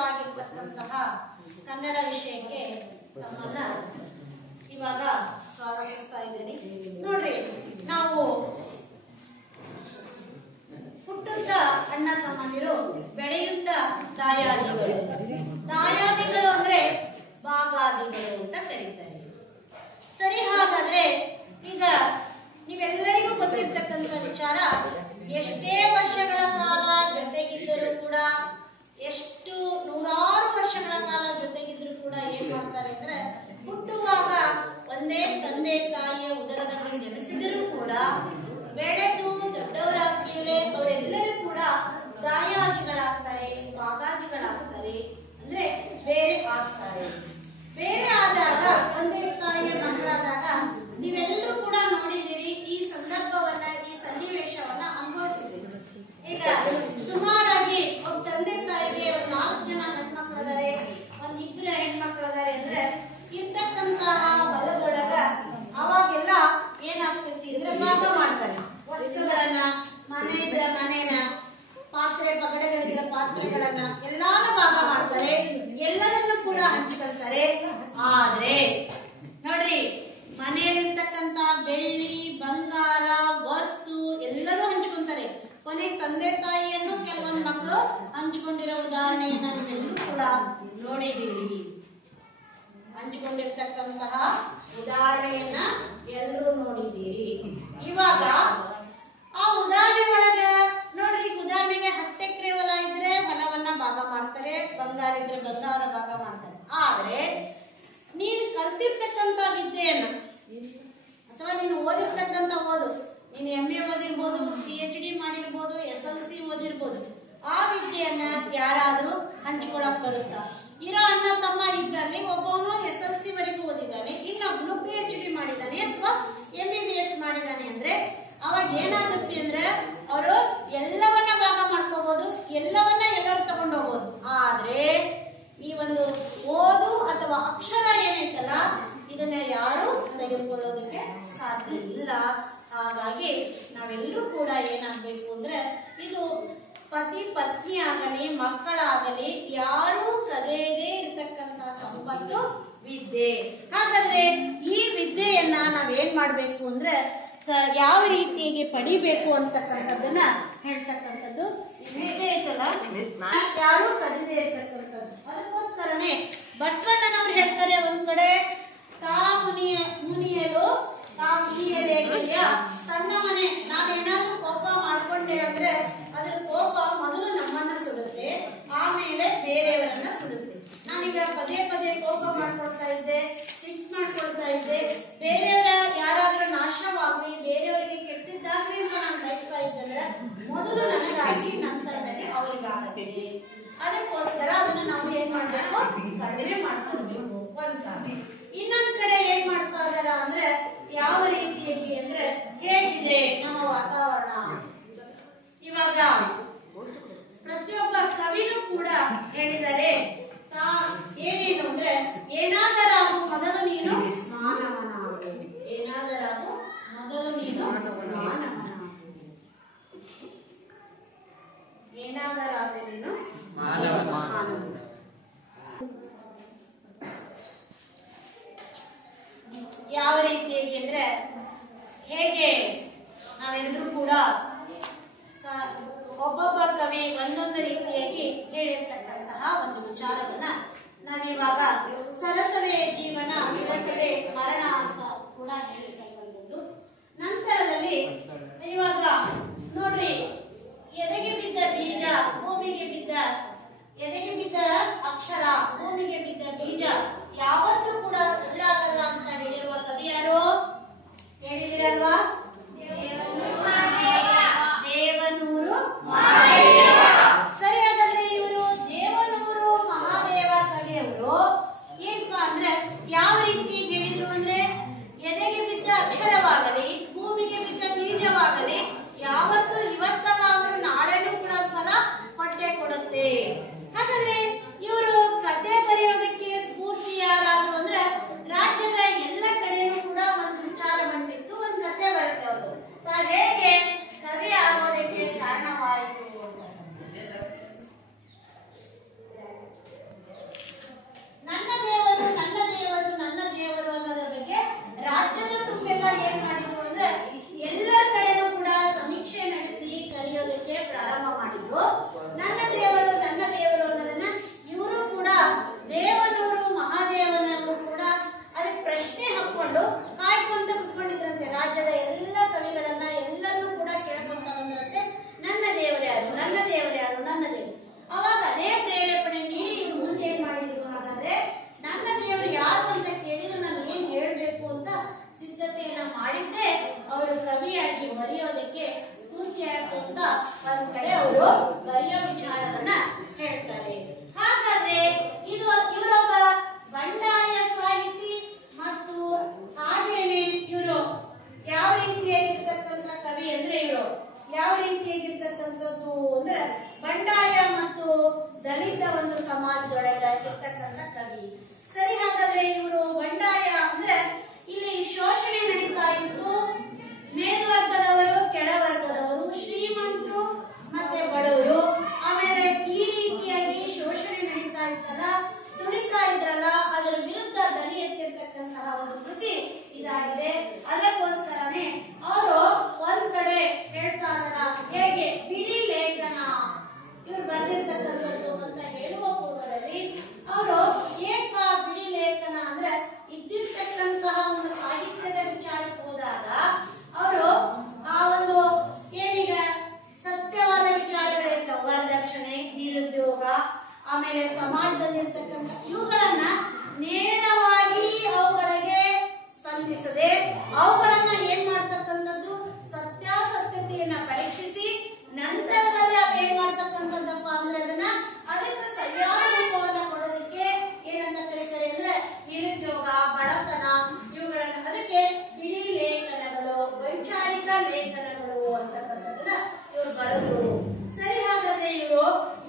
ವಿಷಯವಾಗಿರ್ತಕ್ಕಂತಹ ಕನ್ನಡ ವಿಷಯಕ್ಕೆ ತಮ್ಮನ್ನ ಇವಾಗ ಸ್ವಾಗತಿಸ್ತಾ ಇದ್ದೀನಿ. ನೋಡ್ರಿ, ನಾವು ಹುಟ್ಟುತ್ತ ಅಣ್ಣ ತಮ್ಮಂದಿರು, ಬೆಳೆಯುತ್ತ ದಾಯಾದಿಗಳು. ದಾಯಾದಿಗಳು ಅಂದ್ರೆ ಭಾಗಾದಿಗಳು ಅಂತ ಕರೀತಾರೆ. ಸರಿ, ಹಾಗಾದ್ರೆ ಈಗ ನೀವೆಲ್ಲರಿಗೂ ಗೊತ್ತಿರ್ತಕ್ಕಂಥ ವಿಚಾರ, ಎಷ್ಟೇ ವರ್ಷಗಳ ಕಾಲ ಜೊತೆಗಿದ್ದರೂ ಕೂಡ, ಎಷ್ಟು ನೂರಾರು ವರ್ಷಗಳ ಕಾಲ ಜೊತೆಗಿದ್ರು ಕೂಡ ಏನ್ ಮಾಡ್ತಾರೆ ಅಂದ್ರೆ, ಹುಟ್ಟುವಾಗ ಒಂದೇ ತಂದೆ ತಾಯಿಯ ಉದರದಲ್ಲಿ ಜನಿಸಿದರೂ ಕೂಡ ಬೆಳೆದು ದೊಡ್ಡವರಾದ್ಮೇಲೆ ಅವರೆಲ್ಲರೂ ಕೂಡ ದಾಯಾದಿಗಳಾಗ್ತಾರೆ, ಭಾಗಾದಿಗಳಾಗ್ತಾರೆ. ಅಂದ್ರೆ ಬೇರೆ ಆಗ್ತಾರೆ. ಬೇರೆ ಆದಾಗ, ಒಂದೇ ತಾಯಿಯ ಮಕ್ಕಳಾದಾಗ ನೀವೆಲ್ಲರೂ ಕೂಡ ನೋಡಿದಿರಿ, ಈ ಸಂದರ್ಭವನ್ನ, ಈ ಸನ್ನಿವೇಶವನ್ನ ಅನುಭವಿಸಿದ್ದೀರಿ. ಈಗ ಸುಮಾರಾಗಿ ಒಬ್ಬ ತಂದೆ ತಾಯಿಗೆ ಒಂದ್ 4 ಜನ ಗಂಡ್ಮಕ್ಳಿದಾರೆ, ಒಂದ್ 2 ಹೆಣ್ಮಕ್ಳಿದಾರೆ ಅಂದ್ರೆ ಇರ್ತಕ್ಕಂತಹ ಹೊಲದೊಳಗ ಅವಾಗೆಲ್ಲ ಏನಾಗ್ತೈತಿ ಅಂದ್ರೆ ಭಾಗ ಮಾಡ್ತಾರೆ. ವಸ್ತುಗಳನ್ನ, ಮನೆ ಇದ್ರೆ ಮನೇನ, ಪಾತ್ರೆ ಪಗಡೆಗಳಿದ್ರೆ ಪಾತ್ರೆಗಳನ್ನ ಎಲ್ಲಾನು ಭಾಗ ಮಾಡ್ತಾರೆ, ಎಲ್ಲದನ್ನು ಕೂಡ ಹಂಚ್ಕೊಳ್ತಾರೆ. ಆದ್ರೆ ನೋಡ್ರಿ, ಮನೆಯಲ್ಲಿರ್ತಕ್ಕಂತ ಬೆಳ್ಳಿ ಬಂಗಾರ ವಸ್ತು ಎಲ್ಲದೂ ಹಂಚ್ಕೊಂತಾರೆ. ಕೊನೆ ತಂದೆ ತಾಯಿಯನ್ನು ಕೆಲವೊಂದು ಮಕ್ಕಳು ಹಂಚ್ಕೊಂಡಿರೋ ಉದಾಹರಣೆಯನ್ನ ನೀವೆಲ್ಲರೂ ಕೂಡ ನೋಡಿದ್ದೀರಿ. ಹಂಚ್ಕೊಂಡಿರ್ತಕ್ಕಂತಹ ಉದಾಹರಣೆಯನ್ನ ಎಲ್ಲರೂ ನೋಡಿದ್ದೀರಿ. ಇವಾಗ ಆ ಉದಾಹರಣೆ ಒಳಗ ನೋಡ್ರಿ, ಉದಾಹರಣೆಗೆ 10 ಎಕರೆ ಹೊಲ ಇದ್ರೆ ಹೊಲವನ್ನ ಭಾಗ ಮಾಡ್ತಾರೆ, ಬಂಗಾರ ಇದ್ರೆ ಬಂಗಾರ ಭಾಗ ಮಾಡ್ತಾರೆ. ಆದ್ರೆ ನೀನು ಕಲ್ತಿರ್ತಕ್ಕಂತ ವಿದ್ಯೆಯನ್ನ, ಅಥವಾ ನೀನು ಓದಿರ್ತಕ್ಕಂತ ನೀನು MA ಓದಿರ್ಬೋದು, PhD ಮಾಡಿರ್ಬೋದು, SLC ಓದಿರ್ಬೋದು, ಆ ವಿದ್ಯೆಯನ್ನ ಯಾರಾದ್ರೂ ಹಂಚ್ಕೊಳಕ್ ಬರುತ್ತಾ? ಇರೋ ಅಣ್ಣ ತಮ್ಮ ಇದ್ರಲ್ಲಿ ಒಬ್ಬವನು SLC ವರೆಗೂ ಓದಿದ್ದಾನೆ, ಇನ್ನೊಬ್ಬನು PhD ಮಾಡಿದ್ದಾನೆ ಅಥವಾ MBBS ಮಾಡಿದ್ದಾನೆ ಅಂದ್ರೆ ಅವಾಗ ಏನಾಗುತ್ತೆ ಅಂದ್ರೆ ಅವರು ಎಲ್ಲವನ್ನ ಭಾಗ ಮಾಡ್ಕೋಬಹುದು, ಎಲ್ಲವನ್ನ ಎಲ್ಲರೂ ತಗೊಂಡು ಹೋಗ್ಬೋದು. ಆದ್ರೆ ಈ ಒಂದು ಓದು ಅಥವಾ ಅಕ್ಷರ ಏನೈತಲ್ಲ, ಇದನ್ನ ಯಾರು ತೆಗೆದುಕೊಳ್ಳೋದಕ್ಕೆ ಸಾಧ್ಯ ಇಲ್ಲ. ಹಾಗಾಗಿ ನಾವೆಲ್ಲರೂ ಕೂಡ ಏನಾಗಬೇಕು ಅಂದ್ರೆ, ಇದು ಪತಿ ಪತ್ನಿ ಆಗಲಿ, ಮಕ್ಕಳಾಗಲಿ, ಯಾರೂ ಕಲಿಯದೇ ಇರ್ತಕ್ಕಂಥ ಸಂಪತ್ತು ವಿದ್ಯೆ. ಹಾಗಾದ್ರೆ ಈ ವಿದ್ಯೆಯನ್ನ ನಾವೇನ್ ಮಾಡ್ಬೇಕು ಅಂದ್ರೆ, ಯಾವ ರೀತಿಯಾಗಿ ಪಡಿಬೇಕು ಅಂತಕ್ಕಂಥದ್ದನ್ನ ಹೇಳ್ತಕ್ಕಂಥದ್ದು ವಿದ್ಯೆ ಐತಲ್ಲ, ಯಾರು ಕಲಿಯದೇ ಇರ್ತಕ್ಕಂಥದ್ದು. ಅದಕ್ಕೋಸ್ಕರನೇ ಬಸವಣ್ಣನವ್ರು ಹೇಳ್ತಾರೆ ಒಂದ್ ಕಡೆ, ಮುನಿಯಲು ಮುನಿಯಲೇಕೆಯ ತನ್ನ ಮನೆ. ನಾವೇನಾದ್ರೂ ಕೋಪ ಮಾಡ್ಕೊಂಡೆ ಅಂದ್ರೆ ಅದ್ರ ಕೋಪ ಮೊದಲು ನಮ್ಮನ್ನ ಸುಡುತ್ತೆ, ಆಮೇಲೆ ಬೇರೆಯವರನ್ನ ಸುಡುತ್ತೆ. ನಾನೀಗ ಪದೇ ಪದೇ ಕೋಪ ಮಾಡ್ಕೊಳ್ತಾ ಇದ್ದೆ, ಸಿಟ್ಟು ಮಾಡ್ಕೊಳ್ತಾ ಇದ್ದೆ, ಬೇರೆಯವರ ಯಾರಾದ್ರೂ ನಾಶವಾಗ್ಲಿ, ಬೇರೆಯವರಿಗೆ ಕೆಟ್ಟಿದ್ದಾಗ್ಲಿ ಅಂತ ನಾನು ಬಯಸ್ತಾ ಇದ್ದಂದ್ರೆ ಮೊದಲು ನನಗಾಗಿ ನಂತರದಲ್ಲಿ ಅವರಿಗಾಗುತ್ತೆ. ಅದಕ್ಕೋಸ್ಕರ ಅದನ್ನ ನಾವು ಏನ್ ಮಾಡ್ಬೇಕು, ಕಡಿಮೆ ಮಾಡ್ಕೊಳ್ಬೇಕು ಅಂತ. ಇನ್ನೊಂದ್ ಕಡೆ ಏನ್ ಮಾಡ್ತಾ ಇದಾರ ಅಂದ್ರೆ, ಯಾವ ರೀತಿಯಾಗಿ ಅಂದ್ರೆ, ಹೇಗಿದೆ ನಮ್ಮ ವಾತಾವರಣ. ಇವಾಗ ಪ್ರತಿಯೊಬ್ಬ ಕವಿನೂ ಕೂಡ ಹೇಳಿದರೆ ಏನೇನು ಅಂದ್ರೆ, ಏನಾದರಾಗು ಮೊದಲು ನೀನು ಮಾನವನಾಗು, ಏನಾದರಾಗು ಮೊದಲು ನೀನು ಮಾನವನಾಗು, ಏನಾದರಾಗು ನೀನು ಮಾನವ. ಯಾವ ರೀತಿಯಾಗಿ ಅಂದ್ರೆ, ಹೇಗೆ ನಾವೆಲ್ಲರೂ ಕೂಡ ಒಬ್ಬೊಬ್ಬ ಕವಿ ಒಂದೊಂದು ರೀತಿಯಾಗಿ ಹೇಳಿರ್ತಕ್ಕಂತಹ ಒಂದು ವಿಚಾರವನ್ನ ನಾವಿವಾಗ ಸರಸವೇ ಜೀವನ ವಿರಸವೇ ಮರಣ ಅಂತ ಕೂಡ ಹೇಳಿರ್ತಕ್ಕಂಥದ್ದು. ನಂತರದಲ್ಲಿ ಇವಾಗ ನೋಡ್ರಿ, ಎದೆಗೆ ಬಿದ್ದ ಬೀಜ ಭೂಮಿಗೆ ಬಿದ್ದ, ಎದೆಗೆ ಬಿದ್ದ ಅಕ್ಷರ ಭೂಮಿಗೆ ಬಿದ್ದ ಬೀಜ ಯಾವತ್ತೂ ಕೂಡ ಸುಳ್ಳಾಗಲ್ಲ ಅಂತ ಹೇಳಿರುವ ಕವಿ ಯಾರು ಹೇಳಿದಿರಲ್ವಾ? ದೇವನೂರು ಮಹಾದೇವ. ಸರಿ, ಹಾಗಾದ್ರೆ ಇವರು ದೇವನೂರು ಮಹಾದೇವ ಕವಿಯವರು ಏನಪ್ಪಾ ಅಂದ್ರೆ ಯಾವ ರೀತಿ ಹೇಳಿದ್ರು ಅಂದ್ರೆ, ಎದೆಗೆ ಬಿದ್ದ ಅಕ್ಷರವಾಗಲಿ, ಭೂಮಿಗೆ ಬಿದ್ದ ಬೀಜವಾಗಲಿ ಯಾವತ್ತು ಇವತ್ತಲ್ಲ ಅಂದ್ರೆ ನಾಳೆನೂ ಕೂಡ ಫಲ ಹೊಟ್ಟೆ ಕೊಡುತ್ತೆ. ಹಾಗಾದ್ರೆ ಇವರು ಕತೆ ಬರೆಯೋದಕ್ಕೆ ಸ್ಫೂರ್ತಿ ಇದಾಗಿದೆ. ಅದಕ್ಕೋಸ್ಕರನೇ ಅವರು ಒಂದ್ ಕಡೆ ಹೇಳ್ತಾ ಇದಾರ, ಹೇಗೆ ಬಿಡಿ ಲೇಖನ ಇವ್ರು ಬಂದಿರ್ತಕ್ಕಂಥದ್ದು ಅಂತ ಹೇಳುವ ಪೂರ್ವದಲ್ಲಿ ಅವರು ಏಕ ಬಿಡಿ ಲೇಖನ ಅಂದ್ರೆ ಇದ್ದಿರ್ತಕ್ಕಂತಹ ಒಂದು ಸಾಹಿತ್ಯದ ವಿಚಾರಕ್ಕೆ ಹೋದಾಗ ಅವರು ಆ ಒಂದು ಏನೀಗ ಸತ್ಯವಾದ ವಿಚಾರಗಳಿರ್ತಾವ, ವರದಕ್ಷಿಣೆ, ನಿರುದ್ಯೋಗ, ಆಮೇಲೆ ಸಮಾಜದಲ್ಲಿರ್ತಕ್ಕಂಥ ಇವುಗಳನ್ನ ನೇರವಾಗಿ ಅವುಗಳಿಗೆ ಸ್ಪಂದಿಸದೆ ಅವುಗಳನ್ನ ಏನ್ ಮಾಡ್ತಕ್ಕಂಥದ್ದು ಸತ್ಯಾಸತ್ಯತೆಯನ್ನ ಪರೀಕ್ಷಿಸಿ ನಂತರದಲ್ಲಿ ಅದೇನ್ ಮಾಡ್ತಕ್ಕಂಥದ್ದಪ್ಪ ಅಂದ್ರೆ ಅದಕ್ಕೆ ಸರಿಯಾದ ರೂಪವನ್ನ ಕೊಡೋದಕ್ಕೆ ಏನಂತ ಕರೀತಾರೆ ಅಂದ್ರೆ ನಿರುದ್ಯೋಗ, ಬಡತನ ಇವುಗಳನ್ನ ಅದಕ್ಕೆ ಬಿಡಿ ಲೇಖನಗಳು, ವೈಚಾರಿಕ ಲೇಖನಗಳು ಅಂತಕ್ಕಂಥದ್ದನ್ನ ಇವ್ರು ಬರೆದ್ರು. ಸರಿ, ಹಾಗಾದ್ರೆ ಇವರು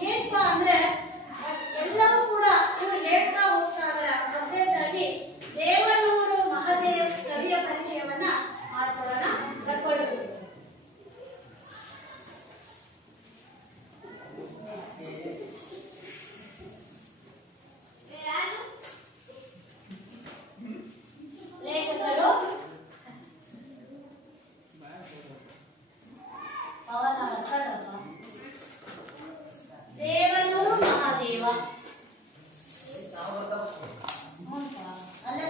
ಏನಪ್ಪ ಅಂದ್ರೆ ಎಲ್ಲವೂ ಕೂಡ ಇವ್ರು ಹೇಳ್ತಾ ಹೋಗ್ತಾ ಇದಾರೆ. ಮೊದಲನೇದಾಗಿ ದೇವನೂರು ಮಹದೇವ್ ಕವಿಯ ಪರಿಚಯವನ್ನ ಮಾಡ್ಕೊಳ್ಳೋಣ. ಬರ್ಕೊಳ್ಳಿ. ಲೇಖಕರು ದೇವನೂರು ಮಹಾದೇವ. ಅಲ್ಲೇ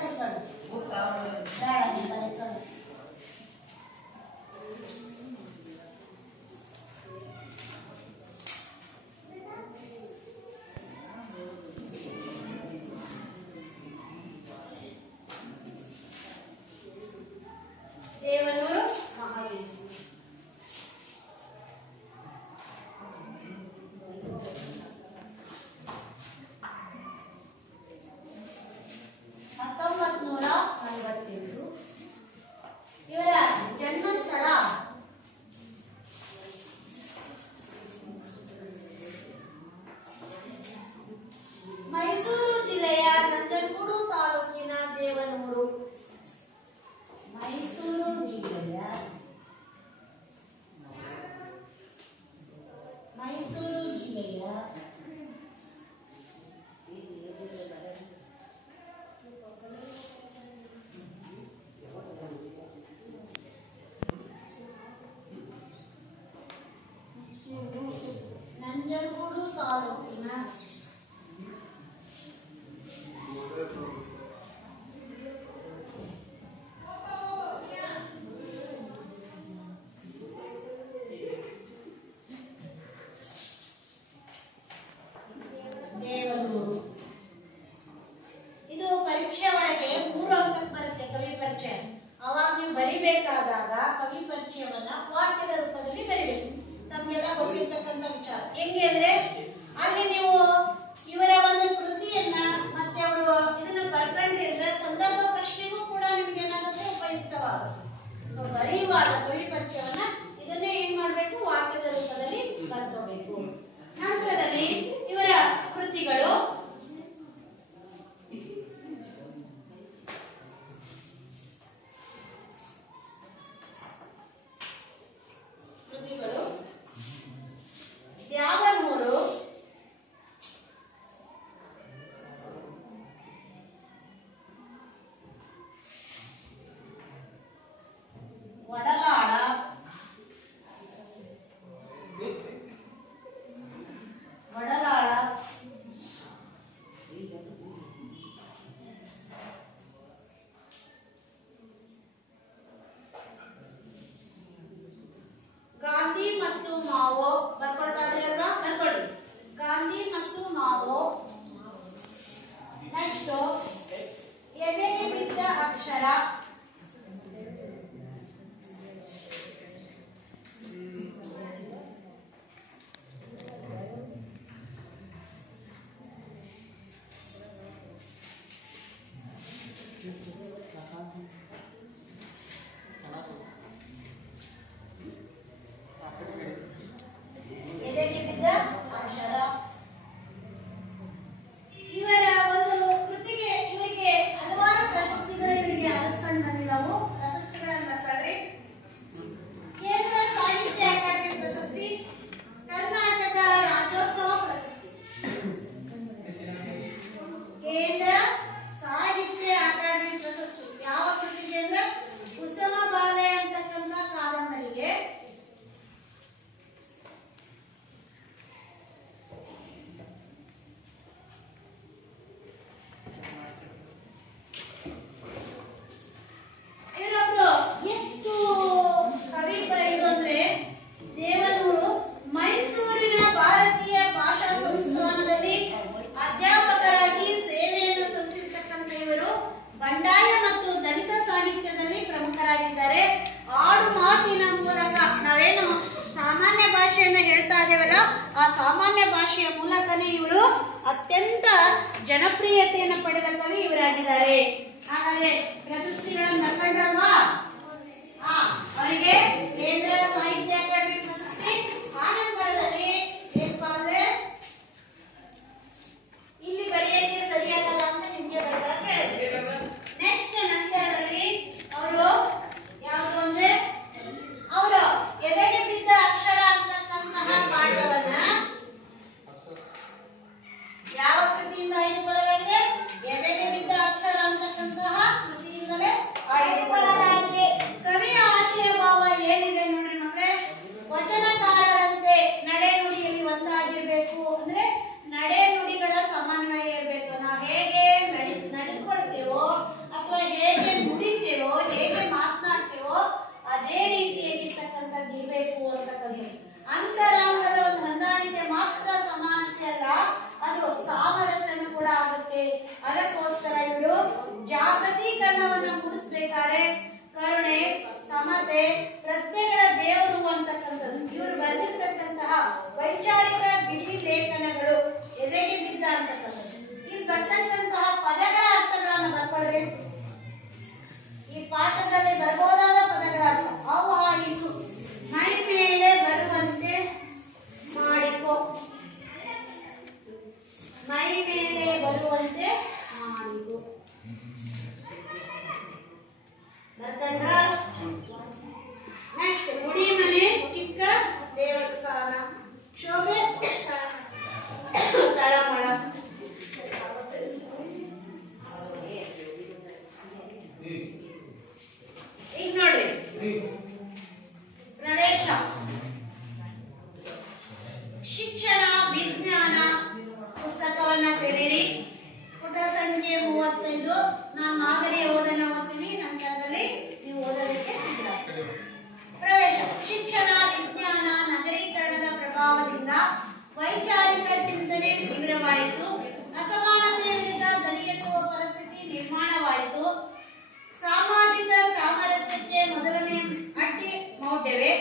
ದೇವನೂರು ಮಹಾದೇವ. ಇವರ ಜನ್ಮಸ್ಥಳ ಮೈಸೂರು ಜಿಲ್ಲೆಯ ನಂಜನಗೂಡು ತಾಲೂಕಿನ ದೇವನೂರು. ಮೈಸೂರು ಜಿಲ್ಲೆಯ ನಂಜನಗೂಡು ತಾಲೂಕಿನ ದೇವನೂರು. ಇದು ಪರೀಕ್ಷೆ ಒಳಗೆ 3 ಅಂಕಕ್ಕೆ ಬರುತ್ತೆ ಕವಿ ಪರಿಚಯ. ಅವಾಗ ನೀವು ಬರಿಬೇಕಾದಾಗ ಕವಿ ಪರಿಚಯವನ್ನ ವಾಕ್ಯದ ರೂಪದಲ್ಲಿ ಬರಿಬೇಕು. ತಮ್ಗೆಲ್ಲ ಗೊತ್ತಿರ್ತಕ್ಕಂಥ ವಿಚಾರ ಹೆಂಗೆ ಅಂದ್ರೆ ಅಲ್ಲಿ ನೀವು ಇವರ ಒಂದು ಕೃತಿಯನ್ನ ಮತ್ತೆ ಅವರು ಇದನ್ನ ಬರ್ಕೊಂಡಿದ್ರೆ ಸಂದರ್ಭ ಪ್ರಶ್ನೆಗೂ ಕೂಡ ನಿಮ್ಗೆ ಏನಾಗುತ್ತೆ ಉಪಯುಕ್ತವಾಗುತ್ತೆ. ಬರೆಯುವಾಗ ಕವಿ ಪರಿಚಯವನ್ನ ಇದನ್ನೇ ಏನ್ ಮಾಡ್ಬೇಕು ವಾಕ್ಯದ ರೂಪದಲ್ಲಿ ಬರ್ಕೋಬೇಕು. ನಂತರದಲ್ಲಿ ಇವರ ಕೃತಿಗಳು ದ್ಯಾವನೂರು, ವಡಲಾಳ, ಗಾಂಧಿ ಮತ್ತು ಮಾವೋ. ಬರ್ಕೊಳ್ತಾ ಇದ್ದೀರಲ್ವಾ? ಬರ್ಕೊಳ್ಳಿ. ಗಾಂಧಿ ಮತ್ತು ಮಾವೋ. ನೆಕ್ಸ್ಟ್ ಎದೆಗೆ ಬಿದ್ದ ಅಕ್ಷರ. ಎದೆಗೆ ಬಿದ್ದ ಅಕ್ಷರ. ಇವರ ಒಂದು ಕೃತಿಗೆ ಇವರಿಗೆ ಹಲವಾರು ಪ್ರಶಸ್ತಿಗಳು ಇವರಿಗೆ ಅರಸ್ಕೊಂಡು ಬಂದಿದ್ದಾವು. ಪ್ರಶಸ್ತಿಗಳನ್ನು ಬರ್ತಾಳ್ರಿ. ಕೇಂದ್ರ ಸಾಹಿತ್ಯ ಅಕಾಡೆಮಿ ಪ್ರಶಸ್ತಿ, ಕರ್ನಾಟಕ ರಾಜ್ಯೋತ್ಸವ ಪ್ರಶಸ್ತಿ. ಕೇಂದ್ರ ಸಾಹಿತ್ಯ ಅಕಾಡೆಮಿ ಪ್ರಶಸ್ತಿ ಯಾವ ಕೃತಿಗೆ ಅಂದ್ರೆ ಬಂಡಾಯ ಮತ್ತು ದಲಿತ ಸಾಹಿತ್ಯದಲ್ಲಿ ಪ್ರಮುಖರಾಗಿದ್ದಾರೆ. ಆಡು ಮಾತಿನ ಮೂಲಕ ನಾವೇನು ಸಾಮಾನ್ಯ ಭಾಷೆಯನ್ನ ಹೇಳ್ತಾ ಇದ್ದೇವಲ್ಲ, ಆ ಸಾಮಾನ್ಯ ಭಾಷೆಯ ಮೂಲಕನೇ ಇವರು ಅತ್ಯಂತ ಜನಪ್ರಿಯತೆಯನ್ನು ಪಡೆದ ಕವಿ ಇವರಾಗಿದ್ದಾರೆ. ಹಾಗಾದ್ರೆ ಪ್ರಶಸ್ತಿಗಳನ್ನು ತಗೊಂಡ್ರಲ್ವಾ? ಅವರಿಗೆ ಕೇಂದ್ರ ಸಾಹಿತ್ಯ ಅಕಾಡೆಮಿ ಪ್ರಶಸ್ತಿ. ಆನಂತರದಲ್ಲಿ ಏನಪ್ಪಾ ಅಂದ್ರೆ ಇಲ್ಲಿ ಬರೆಯಕ್ಕೆ ಸರಿಯಾಗಲ್ಲ ಅಂತ ನಿಮ್ಗೆ ಬರೆಯಕ್ಕೆ ಹೇಳಿದೆ. ನೆಕ್ಸ್ಟ್ ನಂತರದಲ್ಲಿ ಅವರು ಯಾವುದು ಅಂದ್ರೆ ಅವರು ಎದೆಗೆ ಬಿದ್ದ ಅಕ್ಷರ ಅಂತಕ್ಕಂತಹ ಪಾಠವನ್ನ ಯಾವ ಕೃತಿಯಿಂದ ಆಯ್ದುಕೊಳ್ಳಲಾಗಿದೆ? ಎದೆಗೆ ಬಿದ್ದ ಅಕ್ಷರ ಅಂತಕ್ಕಂತಹ ಕೃತಿಯಿಂದಲೇ ಆಯ್ದುಕೊಳ್ಳಲಾಗಿದೆ. ಕವಿಯ ಆಶಯ ಭಾವ ಏನಿದೆ ನೋಡ್ರಿ ಮಕ್ಕಳೇ. ವಚನಕಾರರಂತೆ ನಡೆ ನುಡಿಯಲ್ಲಿ ಒಂದಾಗಿರ್ಬೇಕು. ಅಂದ್ರೆ ನಡೆ ನುಡಿಗಳ ಸಮನ್ವಯ ಇರಬೇಕು. ನಾವು ಹೇಗೆ ನಡೆದುಕೊಳ್ತೇವೋ ಅಥವಾ ಹೇಗೆ ನುಡಿತೇವೋ, ಹೇಗೆ ಮಾತನಾಡ್ತೇವೋ ಅದೇ ರೀತಿಯಾಗಿರ್ತಕ್ಕಂಥದ್ದು ಇರಬೇಕು ಅಂತಕ್ಕಂಥದ್ದು. ಅಂತರಾಂಗದ ಒಂದು ಹೊಂದಾಣಿಕೆ ಮಾತ್ರ ಸಮಾನತೆ ಅಲ್ಲ, ಅದು ಸಾಮರಸ್ಯನೂ ಕೂಡ ಆಗುತ್ತೆ. ಅದಕ್ಕೋಸ್ಕರ ಇವರು ಜಾಗತೀಕರಣವನ್ನು ಮೂಡಿಸ್ಬೇಕಾದ್ರೆ ಕರುಣೆ, ಸಮತೆ, ಪ್ರಜ್ಞೆಗಳ ದೇವರು ಅಂತಕ್ಕಂಥದ್ದು ಇವರು ಬರೆದಿರ್ತಕ್ಕಂತಹ ವೈಚಾರಿಕ ಬಿಡಿ ಲೇಖನಗಳು ಎದೆಗೆ ಬಿದ್ದ ಅಂತಕ್ಕಂಥದ್ದು. ಇಲ್ಲಿ ಬರ್ತಕ್ಕಂತಹ ಪದಗಳ ಅರ್ಥಗಳನ್ನು ಬರ್ಕೊಳ್ರಿ. ಈ ಪಾಠದಲ್ಲಿ ಬರಬಹುದಾದ ಪದಗಳ ಅರ್ಥ: ಆವಾಹಿಸು, ಮೈ ಮೇಲೆ ಬರುವಂತೆ ಮಾಡಿಕೊ, ಮೈ ಮೇಲೆ ಬರುವಂತೆ ಮಾಡಿಕೊ. ಬರ್ಕೊಂಡ್ರ? ನೆಕ್ಸ್ಟ್ ಗುಡಿಮನೆ, ಚಿಕ್ಕ ದೇವಸ್ಥಾನ, ಶೋಭೆ, ತಳಮಳ. ಈಗ ನೋಡ್ರಿ, ಪ್ರವೇಶ, ಶಿಕ್ಷಣ, ವಿಜ್ಞಾನ ಪುಸ್ತಕವನ್ನ ತೆರೀರಿ. ಪುಟ ಸಂಖ್ಯೆ 35. ನಾನು ಮಾದರಿಯ ಓದನ್ನ ಓದ್ತೀನಿ, ನಂತರದಲ್ಲಿ ನೀವು ಓದೋದಕ್ಕೆ ಸಿದ್ಧ. ಪ್ರವೇಶ: ಶಿಕ್ಷಣ, ವಿಜ್ಞಾನ, ನಗರೀಕರಣದ ಪ್ರಭಾವದಿಂದ ವೈಚಾರಿಕ ಚಿಂತನೆ ತೀವ್ರವಾಯಿತು. ಅಸಮಾನತೆಯ ವಿರುದ್ಧ ಧ್ವನಿ ಎತ್ತುವ ಪರಿಸ್ಥಿತಿ ನಿರ್ಮಾಣವಾಯಿತು. ಸಾಮಾಜಿಕ ಸಾಮರಸ್ಯಕ್ಕೆ ಮೊದಲನೇ ಅಡ್ಡಿ ಮೌಢ್ಯವೇ.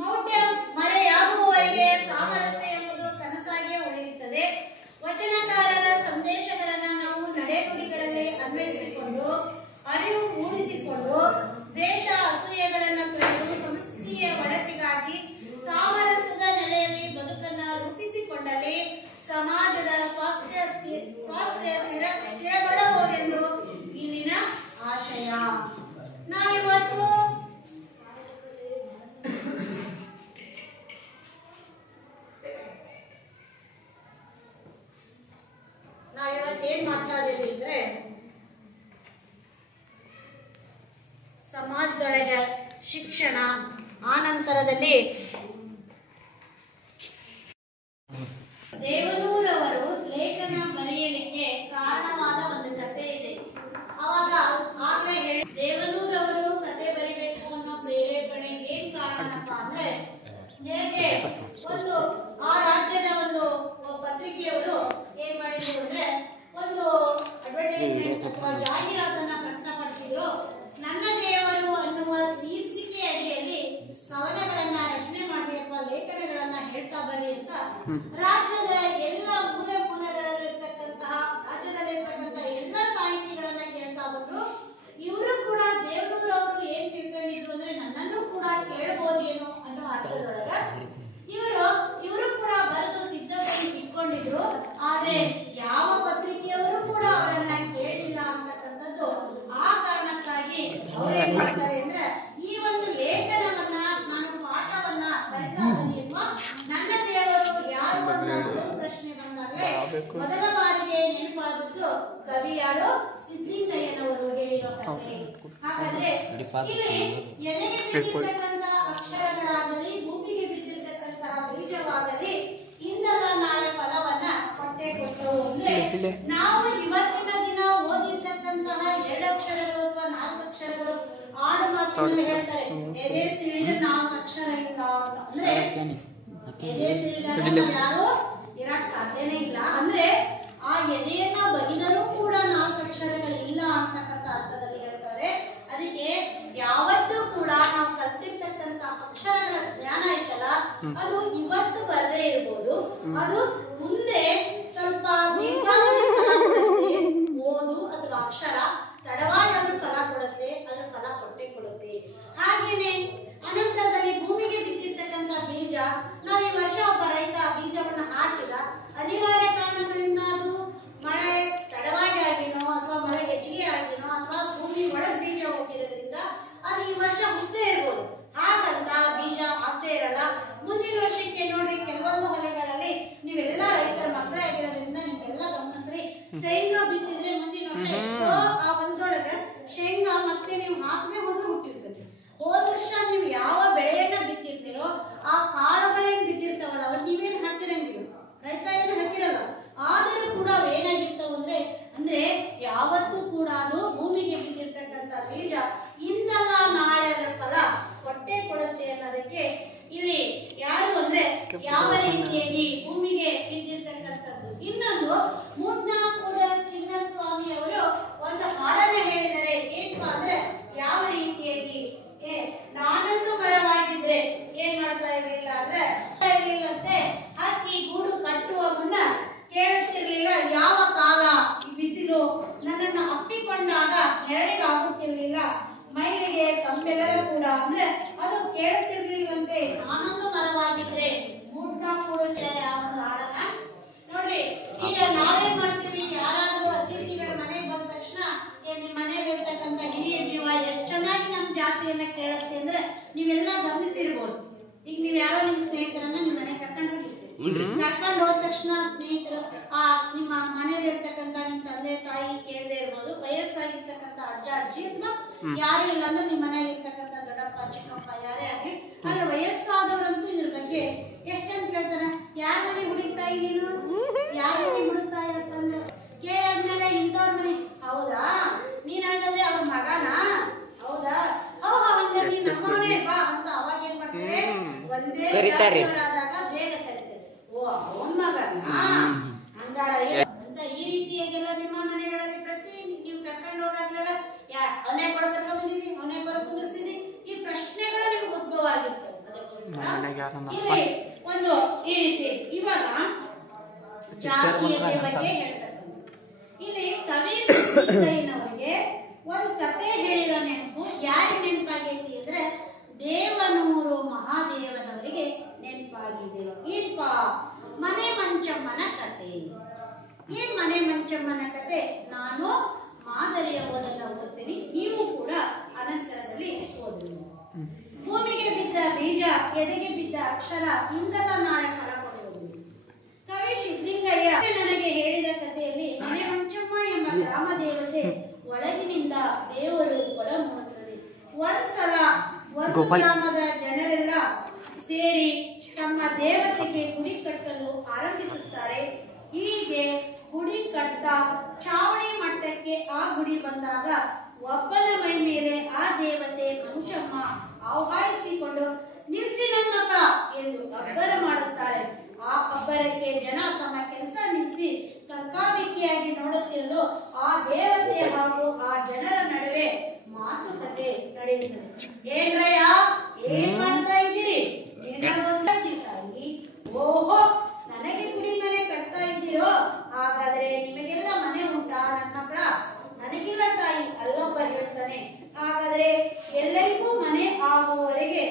ಮೌಢ್ಯ ಮರೆಯಾಗುವವರೆಗೆ ಸಾಮರಸ್ಯ ಎಂಬುದು ಕನಸಾಗಿಯೇ ಉಳಿಯುತ್ತದೆ. ವಚನಕಾರರ ಸಂದೇಶಗಳನ್ನು ನಾವು ನಡೆನುಡಿಗಳಲ್ಲಿ ಅನ್ವಯಿಸಿಕೊಂಡು ಅರಿವು ಮೂಡಿಸಿಕೊಂಡು ದ್ವೇಷ ಅಸೂಯೆಗಳನ್ನು ತೊರೆದು ಸಂಸ್ಕೃತಿಯ ಒಡತಿಗಾಗಿ ಸಾಮರಸ್ಯದ ನೆಲೆಯಲ್ಲಿ ಬದುಕನ್ನು ರೂಪಿಸಿಕೊಂಡಲ್ಲಿ ಸಮಾಜದ ಸ್ವಾಸ್ಥ್ಯ ಸ್ಥಿರಗೊಳ್ಳಬಹುದೆಂದು ಇಲ್ಲಿನ ಆಶಯ. ನಾವಿವತ್ತು ಏನ್ ಮಾಡ್ತಾ ಇದ್ದೀವಿ ಅಂದ್ರೆ, ಸಮಾಜದೊಳಗೆ ಶಿಕ್ಷಣ, ಆನಂತರದಲ್ಲಿ ದೇವನೂರವರು ಲೇಖನ ಬರೆಯಲಿಕ್ಕೆ ಕಾರಣವಾದ ಒಂದು ಕಥೆ ಇದೆ. ಅವಾಗ ಆಗ್ಲೇ ಹೇಳಿ, ದೇವನೂರವರು ಕತೆ ಬರಿಬೇಕು ಅನ್ನೋ ಪ್ರೇರೇಪಣೆ ಏನ್ ಕಾರಣಪ್ಪ ಅಂದ್ರೆ, ಹೇಗೆ ಒಂದು ಆ ರಾಜ್ಯದ ಒಂದು ಪತ್ರಿಕೆಯವರು ಏನ್ ಮಾಡಿದ್ರು ಅಂದ್ರೆ, ಒಂದು ಅಡ್ವರ್ಟೈಸ್ಮೆಂಟ್ ಅಥವಾ ಜಾಹೀರಾತನ್ನ ಪ್ರಕಟಪಡಿಸಿದ್ರು. ನನ್ನ ದೇವರು ಅನ್ನುವ ಶೀರ್ಷಿಕೆ ಅಡಿಯಲ್ಲಿ ಕವನಗಳನ್ನ ರಚನೆ ಮಾಡಿ ಅಥವಾ ಲೇಖನಗಳನ್ನ ಹೇಳ್ತಾ ಬರ್ರಿ ಅಂತ ರಾಜ್ಯದ ಎಲ್ಲ ಮೂಲಗಳಲ್ಲಿರ್ತಕ್ಕಂತಹ ಎಲ್ಲ ಸಾಹಿತಿಗಳನ್ನ ಕೇಳ್ತಾ ಬಂದ್ರು. ಇವರು ಕೂಡ ದೇವರವರು ಏನ್ ತಿಳ್ಕೊಂಡಿದ್ರು ಅಂದ್ರೆ, ನನ್ನನ್ನು ಕೂಡ ಕೇಳಬಹುದೇನೋ ಅನ್ನೋ ಅರ್ಥದೊಳಗ ಇವರು ಕೂಡ ಬರೆದು ಸಿದ್ಧವಾಗಿ ಇಟ್ಕೊಂಡಿದ್ರು. ಆದ್ರೆ ಯಾವ ಪತ್ರಿಕೆಯವರು ಕೂಡ ಅವರನ್ನ ಕೇಳಿಲ್ಲ ಅಂತಕ್ಕಂಥದ್ದು. ಆ ಕಾರಣಕ್ಕಾಗಿ ಅವ್ರು ಏನ್ ಮಾಡ್ತಾರೆ ಅಂದ್ರೆ, ಈ ಒಂದು ಲೇಖನವನ್ನ, ನಾನು ಪಾಠವನ್ನ ಬರಿತಾ ಇದ್ದೀನಿ ಅಥವಾ ನನ್ನ ದೇವರು ಯಾರು ಅಂತ ಮೊದಲ ಪ್ರಶ್ನೆ ಬಂದಾಗಲೇ ಮೊದಲ ಬಾರಿಗೆ ನೆನಪಾದದ್ದು ಕವಿ ಯಾರು? ಸಿದ್ಲಿಂಗಯ್ಯನವರು ಹೇಳಿರೋ ಕಥೆ. ಹಾಗಾದ್ರೆ ಇಲ್ಲಿ ಎದೆಗೆ ಬಿದ್ದಿರ್ತಕ್ಕಂಥ ಅಕ್ಷರಗಳಾಗಲಿ, ಭೂಮಿಗೆ ಬಿದ್ದಿರ್ತಕ್ಕಂತಹ ಬೀಜವಾಗಲಿ ಇಂದಲ್ಲ ನಾಳೆ ಫಲವನ್ನ ಕೊಟ್ಟೆ ಕೊಟ್ಟವು. ಅಂದ್ರೆ ನಾವು ಇವತ್ತಿನ ದಿನ ಓದಿರ್ತಕ್ಕಂತಹ 2 ಅಕ್ಷರಗಳು ಅಥವಾ 4 ಅಕ್ಷರಗಳು ಆಡು ಮಾತಿನಲ್ಲಿ ಹೇಳ್ತಾರೆ, ಎದೆ ಸಿಳಿದ 4 ಅಕ್ಷರ ಇಲ್ಲ ಅಂತ. ಅಂದ್ರೆ ಎದೆ ಸಿಳಿದ ಯಾರು ಇರಕ್ ಸಾಧ್ಯನೇ ಇಲ್ಲ. ಅಂದ್ರೆ ಆ ಎದೆಯನ್ನ ಬಗೆದರೂ ಕೂಡ 4 ಅಕ್ಷರಗಳು ಇಲ್ಲ ಅಂತಕ್ಕಂಥ ಅರ್ಥದಲ್ಲಿ ಹೇಳ್ತಾರೆ. ಅದಕ್ಕೆ ಯಾವತ್ತೂ ಕೂಡ ನಾವು ಕಲ್ತಿರ್ತಕ್ಕಂಥ ಅಕ್ಷರಗಳ ಜ್ಞಾನ ಐತಲ್ಲ, ಅದು ಇವತ್ತು ಬರದೇ ಇರ್ಬೋದು, ಅದು ಮುಂದೆ ಸ್ವಲ್ಪ ದೀರ್ಘಾವಧಿ ಫಲ ಕೊಡುತ್ತೆ. ಓದು ಅಥವಾ ಅಕ್ಷರ ತಡವಾಗಿ ಅದ್ರ ಫಲ ಕೊಡುತ್ತೆ, ಅದ್ರ ಫಲ ಕೊಟ್ಟೆ ಕೊಡುತ್ತೆ. ಹಾಗೇನೆ ಅನಂತರದಲ್ಲಿ ಭೂಮಿಗೆ ಬಿದ್ದಿರ್ತಕ್ಕಂಥ ಬೀಜ, ನಾವು ಈ ವರ್ಷ ಒಬ್ಬ ರೈತ ಬೀಜವನ್ನು ಹಾಕಿದ, ಅನಿವಾರ್ಯ ಕಾರಣಗಳಿಂದ ಅದು ಮಳೆ ತಡವಾಗಿ ಆಗಿನೋ ಅಥವಾ ಮಳೆ ಹೆಚ್ಚಿಗೆ ಆಗಿನೋ ಅಥವಾ ಭೂಮಿ ಒಳಗೆ ಬೀಜ ಹೋಗಿರೋದ್ರಿಂದ ಅದು ಈ ವರ್ಷ ಹುಟ್ಟದೇ ಇರ್ಬೋದು. ಹಾಗಂತ ಬೀಜ ಆಗದೆ ಇರಲ್ಲ. ಮುಂದಿನ ವರ್ಷಕ್ಕೆ ನೋಡ್ರಿ, ಕೆಲವೊಂದು ಹೊಲೆಗಳಲ್ಲಿ ನೀವೆಲ್ಲ ರೈತರ ಮಕ್ಕಳೇ ಆಗಿರೋದ್ರಿಂದ ನಿಮ್ಗೆಲ್ಲ ಗಮನಿಸ್ರಿ, ಶೇಂಗಾ ಬಿತ್ತಿದ್ರೆ ಮುಂದಿನ ವರ್ಷ ಎಷ್ಟೋ ಆ ಹೊಲದೊಳಗೆ ಶೇಂಗಾ ಮತ್ತೆ ನೀವು ಹಾಕದೆ ಹೋದ್ರೆ ಹುಟ್ಟಿರ್ತದೆ. ಹೋದ ವರ್ಷ ನೀವು ಯಾವ ಬೆಳೆಯನ್ನ ಬಿತ್ತಿರ್ತೀರೋ ಆ ಕಾಳುಗಳೇನ್ ಬಿದ್ದಿರ್ತಾವಲ್ಲ ಅವನ್ ನೀವೇನು ಹಾಕಿರಂಗಿಲ್ಲ, ರೈತ ಏನು ಹಾಕಿರಲ್ಲ. ಆದರೂ ಕೂಡ ಏನಾಗಿರ್ತಾವ ಅಂದ್ರೆ ಯಾವತ್ತೂ ಕೂಡ ಅದು ಭೂಮಿಗೆ ಬಿದ್ದಿರ್ತಕ್ಕಂಥ ಬೀಜ ಇಂದಲ್ಲ ನಾಳೆ ಅದರ ಫಲ ಕೊಟ್ಟೆ ಕೊಡುತ್ತೆ ಅನ್ನೋದಕ್ಕೆ ಇಲ್ಲಿ ಯಾರು ಅಂದ್ರೆ ಯಾವ ರೀತಿಯಾಗಿ ಭೂಮಿಗೆ ಬಿದ್ದಿರ್ತಕ್ಕಂಥದ್ದು. ಇನ್ನೊಂದು ಮೂಡ್ನಾಕೂಡ ಚಿನ್ನಸ್ವಾಮಿ ಅವರು ಒಂದು ಹಾಡನ್ನ ಹೇಳಿದ್ದಾರೆ. ಏನಪ್ಪಾ ಅಂದ್ರೆ ಯಾವ ರೀತಿಯಾಗಿ ನಾನಂತೂ ಮರವಾಗಿದ್ರೆ ಏನ್ ಮಾಡ್ತಾ ಇರ್ಲಿಲ್ಲ ಅಂದ್ರೆ ಇರ್ಲಿಲ್ಲಂತೆ, ಹಕ್ಕಿ ಗೂಡು ಕಟ್ಟುವ ಮುನ್ನ ಕೇಳುತ್ತಿರ್ಲಿಲ್ಲ ಯಾವ ಕಾಲ ಬಿಸಿಲು ನನ್ನನ್ನ ಅಪ್ಪಿಕೊಂಡಾಗ ನೆರಳಿಗೆ ಆಗುತ್ತಿರ್ಲಿಲ್ಲ, ಮೈಲಿಗೆ ತಂಬೆಲ್ಲರ ಕೂಡ ಅಂದ್ರೆ ಅದು ಕೇಳುತ್ತಿರ್ಲಿಲ್ಲಂತೆ ನಾನೊಂದು ಮರವಾಗಿದ್ರೆ. ಮೂಡ್ನಾಕೂಡು ಯಾವ ಒಂದು ಹಾಡನ್ನ ನೋಡ್ರಿ. ಈಗ ನಾವೇನ್ ಮಾಡ್ತೀವಿ, ಯಾರಾದ್ರೂ ಅತಿಥಿಗಳ ಮನೆಗೆ ಬಂದ ತಕ್ಷಣ ನಿಮ್ ಮನೆಯಲ್ಲಿ ಇರ್ತಕ್ಕಂಥ ಹಿರಿಯ ಜೀವ ಎಷ್ಟ್ ಚೆನ್ನಾಗಿ ನಮ್ ಜಾತಿಯನ್ನ ಕೇಳುತ್ತೆ ಅಂದ್ರೆ ನೀವೆಲ್ಲ ಗಮನಿಸಿರ್ಬೋದು. ಈಗ ನೀವ್ ಯಾರೋ ನಿಮ್ ಸ್ನೇಹಿತರನ್ನ ನಿಮ್ ಮನೆ ಕರ್ಕೊಂಡು ಹೋಗಿರ್ತೀರಿ, ಕರ್ಕೊಂಡು ಹೋದ ತಕ್ಷಣ ಸ್ನೇಹಿತರು ನಿಮ್ಮ ಮನೆಯಲ್ಲಿ ಇರ್ತಕ್ಕಂಥ ನಿಮ್ ತಂದೆ ತಾಯಿ ಕೇಳದೆ ಇರ್ಬೋದು, ವಯಸ್ಸಾಗಿರ್ತಕ್ಕಂಥ ಅಜ್ಜ ಅಜ್ಜಿ ಅಥವಾ ಯಾರು ಇಲ್ಲ ಅಂದ್ರೆ ನಿಮ್ ಮನೆಯಾಗ ಇರ್ತಕ್ಕಂಥ ದೊಡ್ಡಪ್ಪ ಚಿಕ್ಕಪ್ಪ ಯಾರೇ ಆಗ್ಲಿ, ಆದ್ರೆ ವಯಸ್ಸಾದವರಂತೂ ಇದ್ರ ಬಗ್ಗೆ ಎಷ್ಟಂತ ಕೇಳ್ತಾರ, ಯಾರ ಮನೆ ಹುಡುಕ್ತಾಯಿ ನೀನು, ಯಾರ ಮನೆ ಹುಡುಕ್ತಾಯಿ ಅಂತಂದ್ರೆ ಕೇಳಾದ್ಮೇಲೆ ಇಂಥವ್ರ ಮನೆ, ಹೌದಾ ನೀನ್ ಹಾಗಾದ್ರೆ ಅವ್ರ ಮಗನಾ, ಹೌದಾ ಹಂಗಾರೆ ನೀನ್ ನಮ್ಮವನೇ ಬಾ ಅಂತ ಅವಾಗ ಏನ್ ಮಾಡ್ತಾರೆ, ಒಂದೇ ಆದಾಗ ಬೇಗ ಕರೀತಾರೆ, ಓ ಅವನ್ ಮಗನಾ ಹಂಗಾರ ಅಂತ. ಈ ರೀತಿಯಾಗೆಲ್ಲ ನಿಮ್ಮ ಮನೆಗಳಲ್ಲಿ ಪ್ರತಿ ನೀವು ಕರ್ಕೊಂಡು ಹೋದಾಗ್ಲೆಲ್ಲ ಅವನೇ ಕೊಡ ಕರ್ಕೊಂಡ್ ಬಂದಿದ್ದಿ, ಅವನೇ ಬರೋ ಕುಂದಿರ್ಸಿದಿ, ಈ ಪ್ರಶ್ನೆಗಳು ನಿಮ್ಗೆ ಉದ್ಭವ ಆಗಿರ್ತವೆ. ಇಲ್ಲಿ ಒಂದು ಈ ರೀತಿ ಇವಾಗ ಜಾತೀಯತೆ ಬಗ್ಗೆ ಹೇಳ್ತಕ್ಕಂಥ ಇಲ್ಲಿ ಕವಿ ಸಿದ್ದಯ್ಯನವರಿಗೆ ಒಂದು ಕತೆ ಹೇಳಿರೋ ನೆನಪು ಯಾರಿಗೆ ನೆನಪಾಗೈತಿ ಅಂದ್ರೆ ದೇವನೂರು ಮಹಾದೇವನವರಿಗೆ ನೆನಪಾಗಿದೆ. ಏನಪ್ಪಾ, ಮನೆ ಮಂಚಮ್ಮನ ಕತೆ. ಏನ್ ಮನೆ ಮಂಚಮ್ಮನ ಕತೆ? ನಾನು ಮಾದರಿಯ ಓದನ್ನ ಓದ್ತೀನಿ, ನೀವು ಕೂಡ ಅನಂತರದಲ್ಲಿ ಓದಿ. ಭೂಮಿಗೆ ಬಿದ್ದ ಬೀಜ, ಎದೆಗೆ ಬಿದ್ದ ಅಕ್ಷರ, ಇಂದಲ ನಾಳೆ ಫಲ ಕೊಡುವುದು. ಕವಿ ಸಿದ್ದಲಿಂಗಯ್ಯ ನನಗೆ ಹೇಳಿದ ಕಥೆಯಲ್ಲಿ ಮನೆ ಮಂಚಮ್ಮ ಎಂಬ ಗ್ರಾಮ ದೇವತೆ ಒಳಗಿನಿಂದ ದೇವರು ಒಳಮೂಡುತ್ತದೆ. ಒಂದ್ಸಲ ಒಂದು ಗ್ರಾಮದ ಜನರೆಲ್ಲ ಸೇರಿ ತಮ್ಮ ದೇವತೆಗೆ ಗುಡಿ ಕಟ್ಟಲು ಆರಂಭಿಸುತ್ತಾರೆ. ಹೀಗೆ ಗುಡಿ ಕಟ್ತಾ ಚಾವಣಿ ಮಟ್ಟಕ್ಕೆ ಆ ಗುಡಿ ಬಂದಾಗ ಒಬ್ಬನ ಮೈ ಮೇಲೆ ಆ ದೇವತೆ ಮಂಚಮ್ಮ ಆಹ್ವಾನಿಸಿಕೊಂಡು ನಿಲ್ಸಿ ನನ್ನ ಮಗ ಎಂದು ಅಬ್ಬರ ಮಾಡುತ್ತಾಳೆ. ಆ ಅಬ್ಬರಕ್ಕೆ ಜನ ತಮ್ಮ ಕೆಲಸ ನಿಲ್ಲಿಸಿ ಕಕ್ಕಾಬಿಕ್ಕಿಯಾಗಿ ನೋಡುತ್ತಿರಲು ಆ ದೇವತೆ ಹಾಗೂ ಆ ಜನರ ನಡುವೆ ಮಾತುಕತೆ ನಡೆಯುತ್ತದೆ. ಏನ್ರಯ್ಯ, ಏನ್ ಮಾಡ್ತಾ ಇದ್ದೀರಿ? ತಾಯಿ, ಓಹೋ ನನಗೆ ಗುಡಿ ಮನೆ ಕಟ್ತಾ ಇದ್ದೀರೋ, ಹಾಗಾದ್ರೆ ನಿಮಗೆಲ್ಲ ಮನೆ ಉಂಟಾ ನನ್ನ ಹತ್ರ? ನನಗಿಲ್ಲ ತಾಯಿ, ಅಲ್ಲೊಬ್ಬ ಹೇಳ್ತಾನೆ. ಹಾಗಾದ್ರೆ ಎಲ್ಲರಿಗೂ ಮನೆ ಆಗುವವರೆಗೆ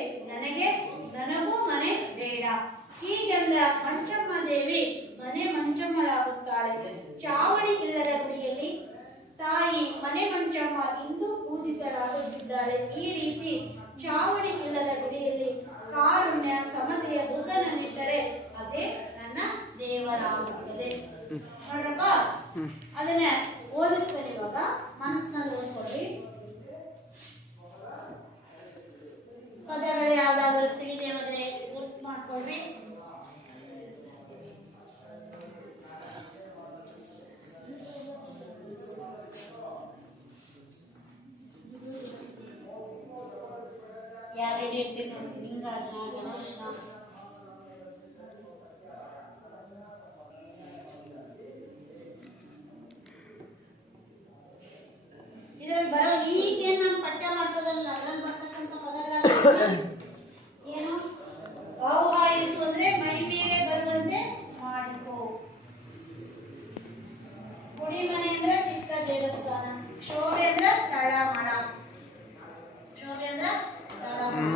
ನನಗೂ ಮನೆ ಬೇಡ. ಹೀಗೆಂದ ಮಂಚಮ್ಮ ದೇವಿ ಮನೆ ಮಂಚಮ್ಮಳಾಗುತ್ತಾಳೆ. ಚಾವಣಿ ಇಲ್ಲದ ಗುಡಿಯಲ್ಲಿ ತಾಯಿ ಮನೆ ಮಂಚಮ್ಮ ಇಂದು ಪೂಜಿತಳಾಗುತ್ತಿದ್ದಾಳೆ. ಈ ರೀತಿ ಚಾವಣಿ ಇಲ್ಲದ ಗುಡಿಯಲ್ಲಿ ಕಾರುಣ್ಯ ಸಮತೆಯ ಬುದ್ಧನನ್ನಿಟ್ಟರೆ ಅದೇ ನನ್ನ ದೇವರಾಗುತ್ತದೆ. ನೋಡ್ರಪ್ಪ, ಅದನ್ನ ಓದಿಸ್ತೇನೆ. ಇವಾಗ ಮನಸ್ಸಿನಲ್ಲಿ ಓದ್ಕೊಳ್ಳಿ. ಪದಗಳು ಯಾವ್ದಾದ್ರು ತಿಳಿದೇ ಹೋದ್ರೆ ಗುರ್ತು ಮಾಡ್ಕೊಳ್ರಿ. ಯಾರು ರೆಡಿ ಇರ್ತೀವಿ ನೋಡಿ, ಲಿಂಗರಾಜನ, ಗಣೇಶನ. ಇದರಲ್ಲಿ ಬರೋ ಏನು ಆವಾಹಿಸು ಅಂದ್ರೆ ಮೈ ಮೇಲೆ ಬರುವಂತೆ ಮಾಡಿಕೋ. ಗುಡಿ ಮನೆ ಅಂದ್ರೆ ಚಿಕ್ಕ ದೇವಸ್ಥಾನ. ಶೋಭೆ ಅಂದ್ರೆ ತಳಮಳ. ಶೋಭೆ ಅಂದ್ರೆ ತಳಮಳ.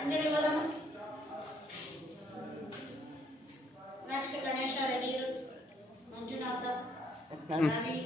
ಅಂಜಲಿ ಹೋದಮ್ಮ. Next Ganesha ready. ಮಂಜುನಾಥ ರವಿ.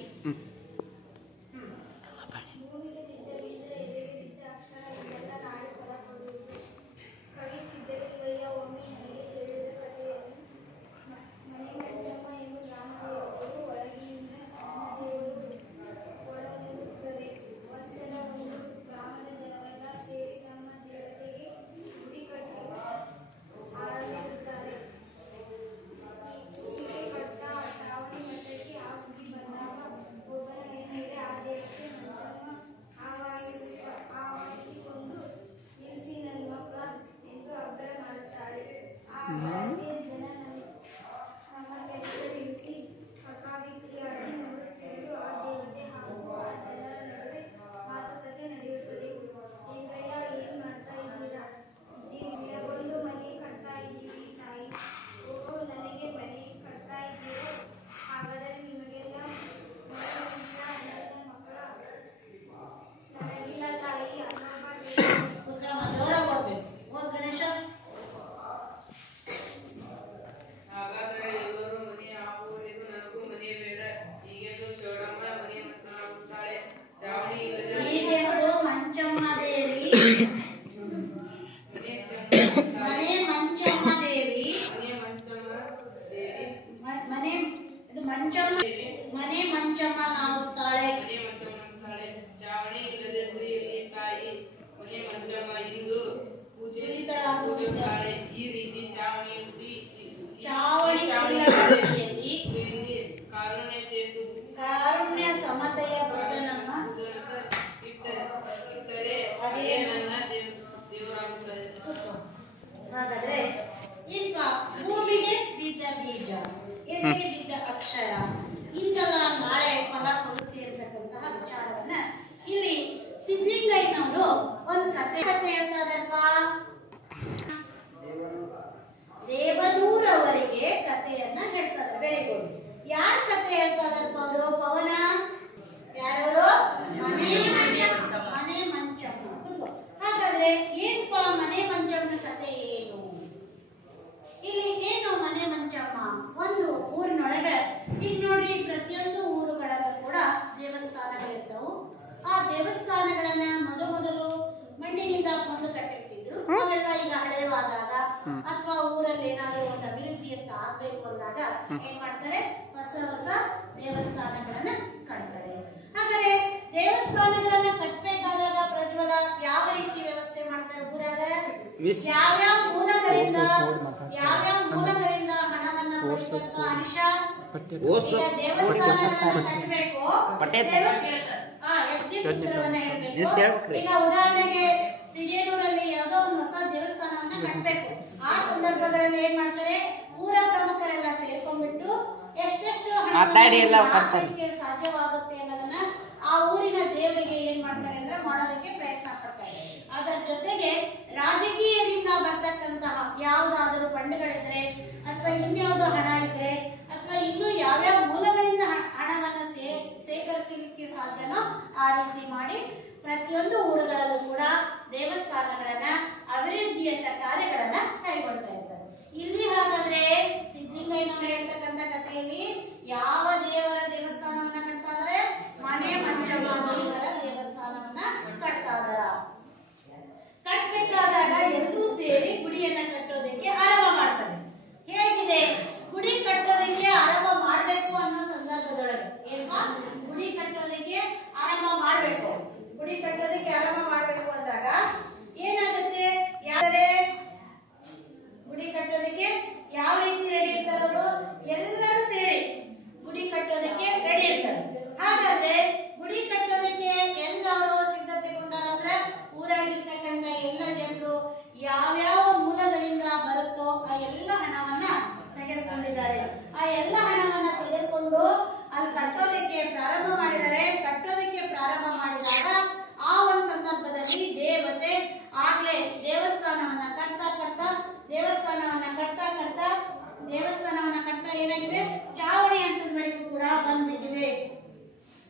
ಮನೆ ಮಂಚಮ್ಮ ನಾವುತ್ತಾಳೆ. ಚಾವಣಿ ಇಲ್ಲದೆ ಗುಡಿಯಲ್ಲಿ ತಾಯಿ ಮನೆ ಮಂಚಮ್ಮ ಇಂದು ಪೂಜೆ ತಾಳೆ. ಈ ರೀತಿ ಚಾವಣಿ ಕಾರುಣ್ಯ ಸೇತು ಕಾರುಣ್ಯ ಸಮತೆಯ ಬುದ್ಧನನ್ನು ಇಟ್ಟರೆ ಅದೇ ನನ್ನ ದೇವರಾಗುತ್ತದೆ. ಹಾಗಾದ್ರೆ ಈಗ ಭೂಮಿಗೆ ಬಿದ್ದ ಬೀಜ, ಎದೆಗೆ ಬಿದ್ದ ಅಕ್ಷರ, ಇಂದೆಲ್ಲ ನಾಳೆ ಫಲ ಕೊಡುತ್ತೆ ಇರತಕ್ಕಂತಹ ವಿಚಾರವನ್ನ ಇಲ್ಲಿ ಸಿದ್ಧಲಿಂಗಯ್ಯನವರು ಒಂದು ಕತೆ ಹೇಳ್ತಾ ಇದ್ದಾರಪ್ಪ. ದೇವನೂರವರಿಗೆ ಕಥೆಯನ್ನ ಹೇಳ್ತಾ ಇದ್ದಾರೆ. Very good. ಯಾರ ಕತೆ ಹೇಳ್ತಾ ಇದ್ದಾರಪ್ಪ ಅವರು? ಪವನ. ಯಾರವರು? ಮನೆ ಮಂಚಮ್ಮ. ಹಾಗಾದ್ರೆ ಏನಪ್ಪ ಮನೆ ಮಂಚಮ್ಮನ ಕತೆ ಏನು? ಇಲ್ಲಿ ಏನು ಮನೆ ಮಂಚಮ್ಮ? ಒಂದು ಊರಿನೊಳಗೆ ಈಗ ನೋಡ್ರಿ, ಪ್ರತಿಯೊಂದು ಊರುಗಳಲ್ಲೂ ಕೂಡ ದೇವಸ್ಥಾನಗಳಿರ್ತಾವು. ಆ ದೇವಸ್ಥಾನಗಳನ್ನ ಮೊದಲು ಮಣ್ಣಿನಿಂದ ಒಂದು ಕಟ್ಟಿರ್ತಿದ್ರು. ಅವೆಲ್ಲ ಈಗ ಹಳೆವಾದಾಗ ಅಥವಾ ಊರಲ್ಲಿ ಏನಾದ್ರು ಒಂದು ಅಭಿವೃದ್ಧಿ ಅಂತ ಆಗ್ಬೇಕು ಅಂದಾಗ ಏನ್ ಮಾಡ್ತಾರೆ? ಹೊಸ ದೇವಸ್ಥಾನಗಳನ್ನ ಕಟ್ತಾರೆ. ಹಾಗಾದ್ರೆ ದೇವಸ್ಥಾನಗಳನ್ನ ಕಟ್ಟಬೇಕಾದಾಗ ಪ್ರಜ್ವಲ ಯಾವ ರೀತಿ ವ್ಯವಸ್ಥೆ ಮಾಡ್ತಾರೆ ಊರಾಗ? ಯಾವ್ಯಾವ ಮೂಲಗಳಿಂದ ಹಣವನ್ನ ಪಡಿಬೇಕು? ಅನಿಶಾ, ಈಗ ದೇವಸ್ಥಾನಗಳನ್ನ ಕಟ್ಟಬೇಕು. ಈಗ ಉದಾಹರಣೆಗೆ ಸಿಡಿಯನೂರಲ್ಲಿ ಯಾವುದೋ ಒಂದು ಹೊಸ ದೇವಸ್ಥಾನವನ್ನ ಕಟ್ಟಬೇಕು. ಆ ಸಂದರ್ಭಗಳಲ್ಲಿ ಏನ್ ಮಾಡ್ತಾರೆ? ಊರ ಪ್ರಮುಖರೆಲ್ಲ ಸೇರ್ಕೊಂಡ್ಬಿಟ್ಟು ಎಷ್ಟೆಷ್ಟು ಹಣಕ್ಕೆ ಸಾಧ್ಯವಾಗುತ್ತೆ ಅನ್ನೋದನ್ನ ಆ ಊರಿನ ದೇವರಿಗೆ ಏನ್ ಮಾಡ್ತಾರೆ ಅಂದ್ರೆ ಮಾಡೋದಕ್ಕೆ ಪ್ರಯತ್ನ ಪಡ್ತಾರೆ. ಅದರ ಜೊತೆಗೆ ರಾಜಕೀಯದಿಂದ ಬರ್ತಕ್ಕಂತಹ ಯಾವುದಾದರೂ ಫಂಡ್ಗಳಿದ್ರೆ ಅಥವಾ ಇನ್ಯಾವುದೋ ಹಣ ಇದ್ರೆ ಅಥವಾ ಇನ್ನು ಯಾವ್ಯಾವ ಮೂಲಗಳಿಂದ ಹಣವನ್ನ ಸೇಕರಿಸಲಿಕ್ಕೆ ಸಾಧ್ಯನೋ ಆ ರೀತಿ ಮಾಡಿ ಪ್ರತಿಯೊಂದು ಊರುಗಳಲ್ಲೂ ಕೂಡ ದೇವಸ್ಥಾನಗಳನ್ನ ಅಭಿವೃದ್ಧಿಯಂತ ಕಾರ್ಯಗಳನ್ನ ಕೈಗೊಳ್ತಾ ಇದ್ದಾರೆ. ಇಲ್ಲಿ ಹಾಗಾದ್ರೆ ಸಿದ್ಧಲಿಂಗಯ್ಯನವರು ಹೇಳ್ತಕ್ಕಂಥ ಕಥೆಯಲ್ಲಿ ಯಾವ ದೇವರ ದೇವಸ್ಥಾನವನ್ನ ಕಟ್ತಾ ಇದಾರೆ? ಮನೆ ಮಂಚಮ್ಮ ದೇವರ ದೇವಸ್ಥಾನವನ್ನ ಕಟ್ತಾ ಇದಾರ. ಕಟ್ಬೇಕಾದಾಗ ಎಲ್ಲರೂ ಸೇರಿ ಗುಡಿಯನ್ನ ಕಟ್ಟೋದಕ್ಕೆ ಆರಂಭ ಮಾಡ್ತಾರೆ. ಹೇಗಿದೆ ಗುಡಿ ಕಟ್ಟೋದಕ್ಕೆ ಆರಂಭ ಮಾಡ್ಬೇಕು ಅನ್ನೋ ಸಂದರ್ಭದೊಳಗೆ ಏನ್ಪಾ? ಗುಡಿ ಕಟ್ಟೋದಕ್ಕೆ ಆರಂಭ ಮಾಡ್ಬೇಕು. ಗುಡಿ ಕಟ್ಟೋದಕ್ಕೆ ಆರಂಭ ಮಾಡ್ಬೇಕು ಅಂದಾಗ ಏನಾಗುತ್ತೆ? ಗುಡಿ ಕಟ್ಟೋದಕ್ಕೆ ಯಾವ ಪ್ರಾರಂಭ ಮಾಡಿದರೆ, ಕಟ್ಟೋದಕ್ಕೆ ಪ್ರಾರಂಭ ಮಾಡಿದಾಗ ಆ ಒಂದು ಸಂದರ್ಭದಲ್ಲಿ ದೇವತೆ ಆಗ್ಲೇ ದೇವಸ್ಥಾನವನ್ನ ಕಟ್ತಾ ಏನಾಗಿದೆ, ಚಾವಣಿ ಹಂತದವರೆಗೂ ಕೂಡ ಬಂದ್ಬಿಟ್ಟಿದೆ.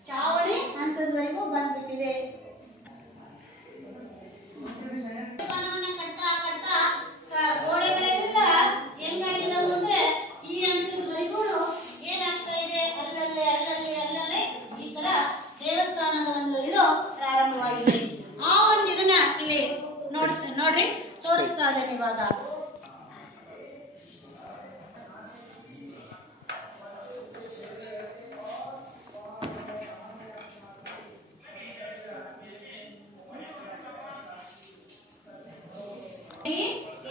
ಚಾವಣಿ ಹಂತದವರೆಗೂ ಬಂದ್ಬಿಟ್ಟಿದೆ. ಗೋಡೆಗಳೆಲ್ಲ ಹೆಂಗಾಗಿದವು ಅಂದ್ರೆ ಈ ಹಂತದವರೆಗೂ ಏನಾಗ್ತಾ ಇದೆ, ಅಲ್ಲಲ್ಲೇ ಈ ತರ ದೇವಸ್ಥಾನದ ಒಂದು ಇದು ಪ್ರಾರಂಭವಾಗಿದೆ. ಆ ಒಂದು ಇದನ್ನ ಇಲ್ಲಿ ನೋಡ್ರಿ ತೋರಿಸ್ತಾ ಇದ್ದೇನೆ ಇವಾಗ.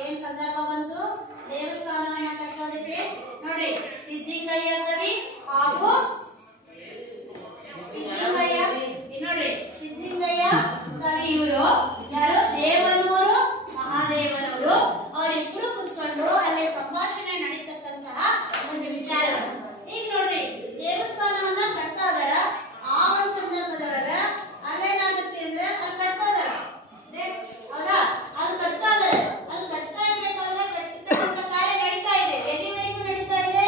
ಏನ್ ಸಂದರ್ಭ ಬಂತು, ದೇವಸ್ಥಾನವನ್ನ ಕಟ್ಟೋದಕ್ಕೆ ನೋಡಿ ಸಿದ್ಧಿಂಗಯ್ಯ ಕವಿ ಹಾಗೂ ಸಿದ್ಧಿಂಗಯ್ಯ ಕವಿ ಇವರು ಯಾರು, ದೇವನೂರು ಮಹಾದೇವನವರು, ಅವರಿಬ್ರು ಕುತ್ಕೊಂಡು ಅಲ್ಲೇ ಸಂಭಾಷಣೆ ನಡೀತಕ್ಕಂತಹ ಒಂದು ವಿಚಾರ. ಈಗ ನೋಡ್ರಿ ದೇವಸ್ಥಾನವನ್ನ ಕಟ್ತಾ ಇದಾರ. ಆ ಒಂದು ಸಂದರ್ಭದೊಳಗ ಅಲ್ಲೇನಾಗುತ್ತೆ ಅಂದ್ರೆ ಅಲ್ಲಿ ಕಟ್ತಾ ಇದಾರ, ಹೌದಾ, ಅದು ಕಟ್ತಾ ಇದಾರೆ. ಅಲ್ಲಿ ಕಟ್ತಾ ಇರ್ಬೇಕಾದ್ರೆ ಕಟ್ಟತಕ್ಕಂಥ ಕಾರ್ಯ ನಡೀತಾ ಇದೆ. ಎಲ್ಲಿವರೆಗೂ ನಡೀತಾ ಇದೆ,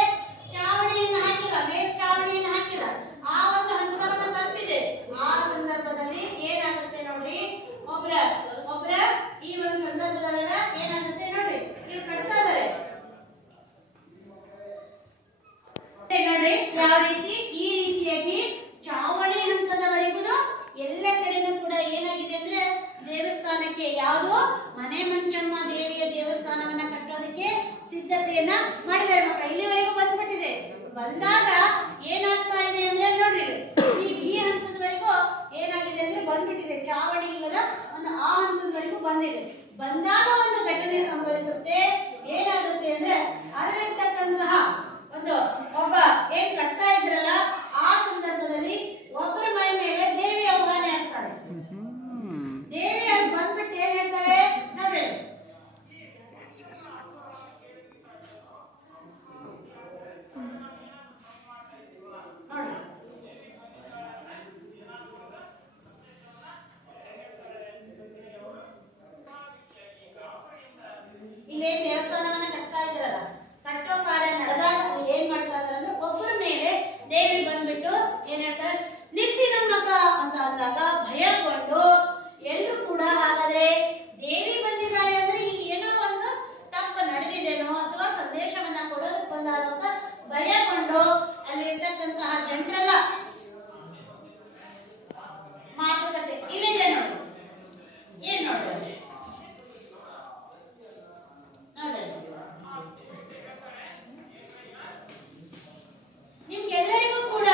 ಚಾವಣಿಯನ್ನು ಹಾಕಿಲ್ಲ, ಮೇಲ್ಚಾವಣಿಯನ್ನು ಹಾಕಿಲ್ಲ, ಆ ಒಂದು ಹಂತವನ್ನ ತಲುಪಿದೆ. ಆ ಸಂದರ್ಭದಲ್ಲಿ ಏನಾಗುತ್ತೆ ನೋಡ್ರಿ, ಒಬ್ರ ಈ ಒಂದು ಸಂದರ್ಭದೊಳಗ ಏನಾಗುತ್ತೆ ನೋಡ್ರಿ, ಇಲ್ಲಿ ಕಟ್ತಾ ಇದಾರೆ ನೋಡ್ರಿ ಯಾವ ರೀತಿ, ಈ ರೀತಿಯಾಗಿ ಚಾವಣಿ ಹಂತದವರೆಗೂ ಎಲ್ಲ ಕಡೆನೂ ಕೂಡ ಏನಾಗಿದೆ ಅಂದ್ರೆ ದೇವಸ್ಥಾನಕ್ಕೆ ಯಾವುದು ಮನೆ ಮಂಚಮ್ಮ ದೇವಿಯ ದೇವಸ್ಥಾನವನ್ನ ಕಟ್ಟೋದಕ್ಕೆ ಸಿದ್ಧತೆಯನ್ನ ಮಾಡಿದ್ದಾರೆ ಮಕ್ಕಳ. ಇಲ್ಲಿವರೆಗೂ ಬಂದ್ಬಿಟ್ಟಿದೆ. ಬಂದಾಗ ಏನಾಗ್ತಾ ಇದೆ ಅಂದ್ರೆ ನೋಡ್ರಿ ಈ ಹಂತದವರೆಗೂ ಏನಾಗಿದೆ ಅಂದ್ರೆ ಬಂದ್ಬಿಟ್ಟಿದೆ. ಚಾವಣಿ ಇಲ್ಲದ ಒಂದು ಆ ಹಂತದವರೆಗೂ ಬಂದಿದೆ. ಬಂದಾಗ ಒಂದು ಘಟನೆ ಸಂಭವಿಸುತ್ತೆ. ಏನಾಗುತ್ತೆ ಅಂದ್ರೆ ಅಲ್ಲಿರ್ತಕ್ಕಂತಹ ಒಂದು ಒಬ್ಬ ಏನ್ ಕಟ್ತಾ ಇದ್ರಲ್ಲ, ಆ ಸಂದರ್ಭದಲ್ಲಿ ಒಬ್ಬರ ಮೈ ಮೇಲೆ ದೇವಿ ಅವಮಾನ ಆಗ್ತಾಳೆ. ದೇವಿ ಅಲ್ಲಿ ಬಂದ್ಬಿಟ್ಟು ಏನ್ ಹೇಳ್ತಾಳೆ ನೋಡ್ರಿ, ಇಲ್ಲೇನ್ ದೇವಸ್ಥಾನವನ್ನ ಕಟ್ತಾ ಇದ್ರಲ್ಲ, ಕಟ್ಟೋ ಕಾರ್ಯ ನಡೆದಾಗ ಏನ್ ಮಾಡ್ತಾ ಇದಾರೆ ಅಂದ್ರೆ ಒಬ್ಬರ ಮೇಲೆ ದೇವಿ ಬಂದ್ಬಿಟ್ಟು ಏನ್ ಹೇಳ್ತಾರೆ, ನಿಲ್ಸಿ ನಮ್ಮ ಮಕ್ಕಳ ಅಂತ ಅಂದಾಗ ಭಯಗೊಂಡು ಎಲ್ಲರೂ ಕೂಡ ಹಾಗಾದ್ರೆ ದೇವಿ ಬಂದಿದ್ದಾರೆ ಅಂದ್ರೆ ಇಲ್ಲಿ ಏನೋ ಒಂದು ತಪ್ಪು ನಡೆದಿದೇನೋ ಅಥವಾ ಸಂದೇಶವನ್ನ ಕೊಡೋದಕ್ಕೆ ಬಂದಾರೋ ಅಂತ ಭಯಗೊಂಡು ಅಲ್ಲಿರ್ತಕ್ಕಂತಹ ಜನರೆಲ್ಲ ಮಾತುಕತೆ ಇಲ್ಲಿದೆ ನೋಡಿ. ಏನ್ ನೋಡ್ರಿ ನಿಮ್ಗೆಲ್ಲರಿಗೂ ಕೂಡ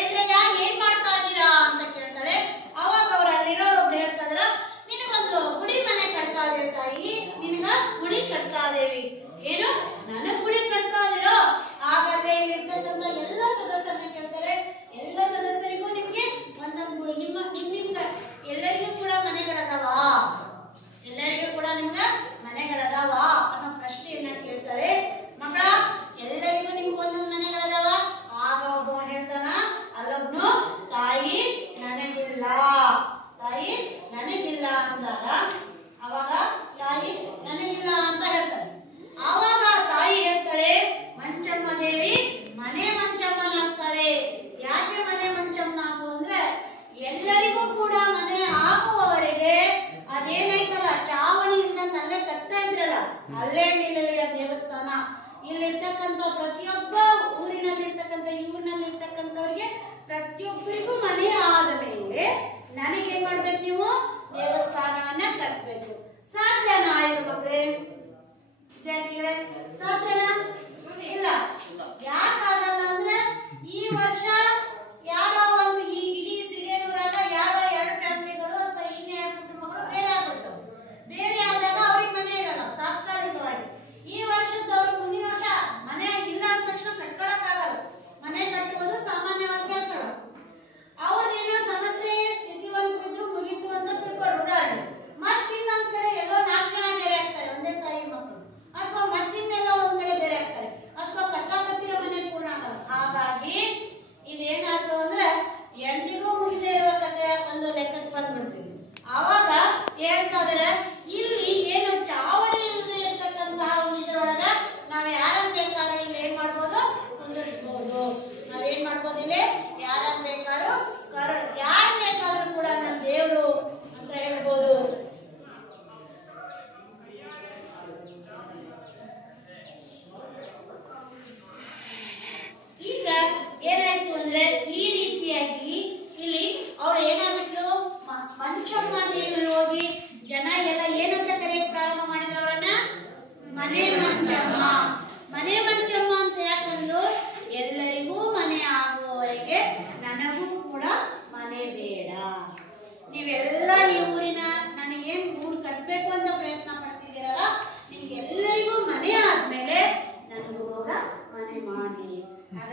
ಏನ್ರಯ್ಯ ಏನ್ ಮಾಡ್ತಾ ಇದ್ದೀರಾ ಅಂತ ಕೇಳ್ತಾರೆ. ಅವಾಗ ಅವ್ರು ಅಲ್ಲಿರೋರೊಬ್ರು ಹೇಳ್ತಾ ಇದ್ರ, ನಿನಗೊಂದು ಗುಡಿ ಮನೆ ಕಟ್ತಾ ಇದೆ ತಾಯಿ, ನಿನಗ ಗುಡಿ ಕಟ್ತಾ ಇದೇವಿ. ಏನು ನನಗ್ ಗುಡಿ ಕಟ್ತಾ ಇದೀರೋ? ಹಾಗಾದ್ರೆ ಇಲ್ಲಿರ್ತಕ್ಕಂಥ ಎಲ್ಲ ಸದಸ್ಯರನ್ನ ಕೇಳ್ತಾರೆ. ಎಲ್ಲ ಸದಸ್ಯರಿಗೂ ನಿಮ್ಗೆ ಒಂದೊಂದು ನಿಮ್ಗ ಎಲ್ಲರಿಗೂ ಕೂಡ ಮನೆಗಳದಾವ, ಎಲ್ಲರಿಗೂ ಕೂಡ ನಿಮ್ಗ ಮನೆಗಳದಾವ ಅನ್ನೋ ಪ್ರಶ್ನೆಯನ್ನ ಕೇಳ್ತಾರೆ. ಮಕ್ಕಳ ಎಲ್ಲರಿಗೂ ನಿಮ್ಗೆ ಒಂದೊಂದು ಮನೆಗಳದಾವ? ಆಗ ಒಬ್ಬ ಹೇಳ್ತಾನ, ಅಲ್ಲೊಬ್ನು ತಾಯಿ ನನಗಿಲ್ಲ, ತಾಯಿ ನನಗಿಲ್ಲ ಅಂದಾಗ ಅವಾಗ ತಾಯಿ ನನಗಿಲ್ಲ ಅಂತ ಹೇಳ್ತಾನೆ. ಆವಾಗ ತಾಯಿ ಹೇಳ್ತಾಳೆ, ಮಂಚಮ್ಮ ದೇವಿ ಮನೆ ಮಂಚಮ್ಮನಾಗ್ತಾಳೆ. ಯಾಕೆ ಮನೆ ಮಂಚಮ್ಮನಾಗು ಅಂದ್ರೆ ಎಲ್ಲರಿಗೂ ಕೂಡ ಮನೆ ಆಗುವವರೆಗೆ ಅದೇನೈತಲ್ಲ ಚಾವಣಿಯಿಂದ ಅಲ್ಲೇ ಕಟ್ತಾ ಇದ್ರಲ್ಲ, ಅಲ್ಲೇ ನಿಲ್ಲಲೆಯ ದೇವಸ್ಥಾನ. ಇಲ್ಲಿರ್ತಕ್ಕಂಥ ಪ್ರತಿಯೊಬ್ಬ ಊರಿನಲ್ಲಿರ್ತಕ್ಕಂಥವ್ರಿಗೆ ಪ್ರತಿಯೊಬ್ಬರಿಗೂ ಮನೆ ಆದ ಮೇಲೆ ನನಗೇನ್ ಮಾಡ್ಬೇಕು, ನೀವು ದೇವಸ್ಥಾನವನ್ನ ಕಟ್ಟಬೇಕು. ಸಾಧ್ಯನಾ ಇದು ಮಕ್ಕಳೇ, ವಿದ್ಯಾರ್ಥಿಗಳೇ? ಸಾಧ್ಯನಾ? ಇಲ್ಲ. ಯಾಕಾಗಲ್ಲ ಅಂದ್ರೆ ಈ ವರ್ಷ ಯಾರೋ ಒಂದು ಈ ಇಡೀ ಸಿರಿಯನೂರಾಗ ಯಾರೋ 2 ಫ್ಯಾಮಿಲಿಗಳು ಅಥವಾ ಇನ್ನೇ 2 ಕುಟುಂಬಗಳು ಬೇರೆ ಆಗ್ಬಿಡ್ತಾವ. ಬೇರೆ ಆದಾಗ ಅವ್ರಿಗೆ ಮನೆ ಇರಲ್ಲ ತಾತ್ಕಾಲಿಕವಾಗಿ. ಈ ವರ್ಷದವ್ರಿಗೆ ಮುಂದಿನ ವರ್ಷ ಮನೆ ಇಲ್ಲ ಅಂದ ತಕ್ಷಣ ಕಟ್ಕೊಳಕ್ ಆಗಲ್ಲ. ಮನೆ ಕಟ್ಟುವುದು ಸಾಮಾನ್ಯವಾದ ಕೆಲಸ. ಅವ್ರದ್ದೇನೋ ಸಮಸ್ಯೆ ಸ್ಥಿತಿವಂತರಿದ್ರು ಮುಗಿತು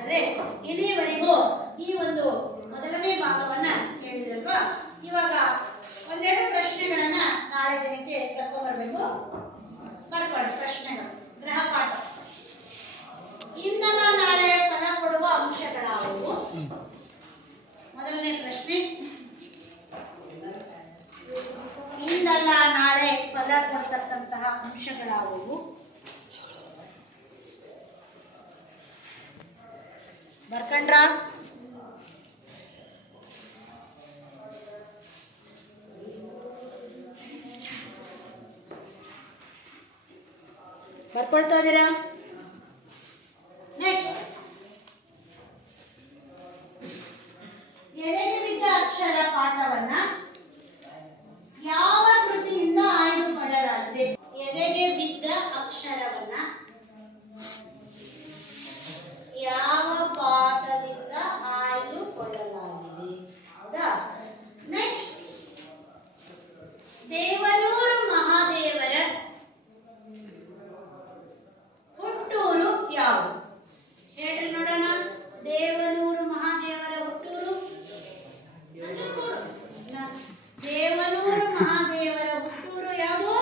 ಹಾಗಾದ್ರೆ ಇಲ್ಲಿಯವರೆಗೂ ಈ ಒಂದು ಮೊದಲನೇ ಭಾಗವನ್ನ ಕೇಳಿದ್ರಲ್ವಾ? ಇವಾಗ ಒಂದೆರಡು ಪ್ರಶ್ನೆಗಳನ್ನ ನಾಳೆ ದಿನಕ್ಕೆ ಬರ್ಬೇಕು. ಬರ್ಕೊಳ್ಳಿ ಪ್ರಶ್ನೆಗಳು. ಗೃಹಪಾಠ. ಇಂದಲ್ಲ ನಾಳೆ ಫಲ ಕೊಡುವ ಅಂಶಗಳಾವುವು? ಮೊದಲನೇ ಪ್ರಶ್ನೆ, ಇಂದಲ್ಲ ನಾಳೆ ಫಲ ಕೊಡ್ತಕ್ಕಂತಹ ಅಂಶಗಳಾವುವು? ಬರ್ಕಂಡ್ರ? ಬರ್ಕೊಳ್ತಾ ಇದ್ದೀರಾ? ನೆಕ್ಸ್ಟ್, ಎದೆಗೆ ಬಿದ್ದ ಅಕ್ಷರ ಪಾಠವನ್ನ ಯಾವ ಕೃತಿಯಿಂದ ಆಯ್ದುಕೊಳ್ಳಲಾಗಿದೆ? ಎದೆಗೆ ಬಿದ್ದ ಅಕ್ಷರವನ್ನ ಯಾವ ಪಾಠದಿಂದ ಆಯ್ದುಕೊಳ್ಳಲಾಗಿದೆ? ಹೌದಾ? ನೆಕ್ಸ್ಟ್, ದೇವನೂರು ಮಹಾದೇವರ ಹುಟ್ಟೂರು ಯಾವುದು? ಹೇಳ್ರಿ ನೋಡೋಣ. ದೇವನೂರು ಮಹಾದೇವರ ಹುಟ್ಟೂರು? ದೇವನೂರು ಮಹಾದೇವರ ಹುಟ್ಟೂರು ಯಾವುದು?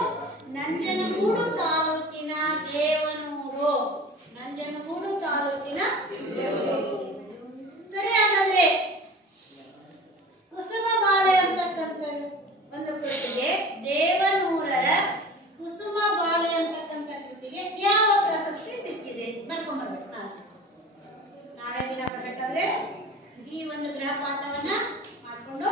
ನಂಜನಗೂಡು ತಾಲೂಕಿನ ದೇವನೂರು. ನಂಜನಗೂಡು ತಾಲೂಕಿನ ದೇವನೂರು. ಸರಿ, ಹಾಗಾದ್ರೆ ಕುಸುಮ ಬಾಲೆ ಅಂತಕ್ಕಂಥ ಒಂದು ಕೃತಿಗೆ, ದೇವನೂರರ ಕುಸುಮ ಬಾಲೆ ಅಂತಕ್ಕಂಥ ಕೃತಿಗೆ ಯಾವ ಪ್ರಶಸ್ತಿ ಸಿಕ್ಕಿದೆ? ಬರ್ಕೊಂಡ್ಬರ್ಬೇಕು. ನಾಳೆ ದಿನ ಬರ್ಬೇಕಾದ್ರೆ ಈ ಒಂದು ಗೃಹ ಪಾಠವನ್ನ ಮಾಡ್ಕೊಂಡು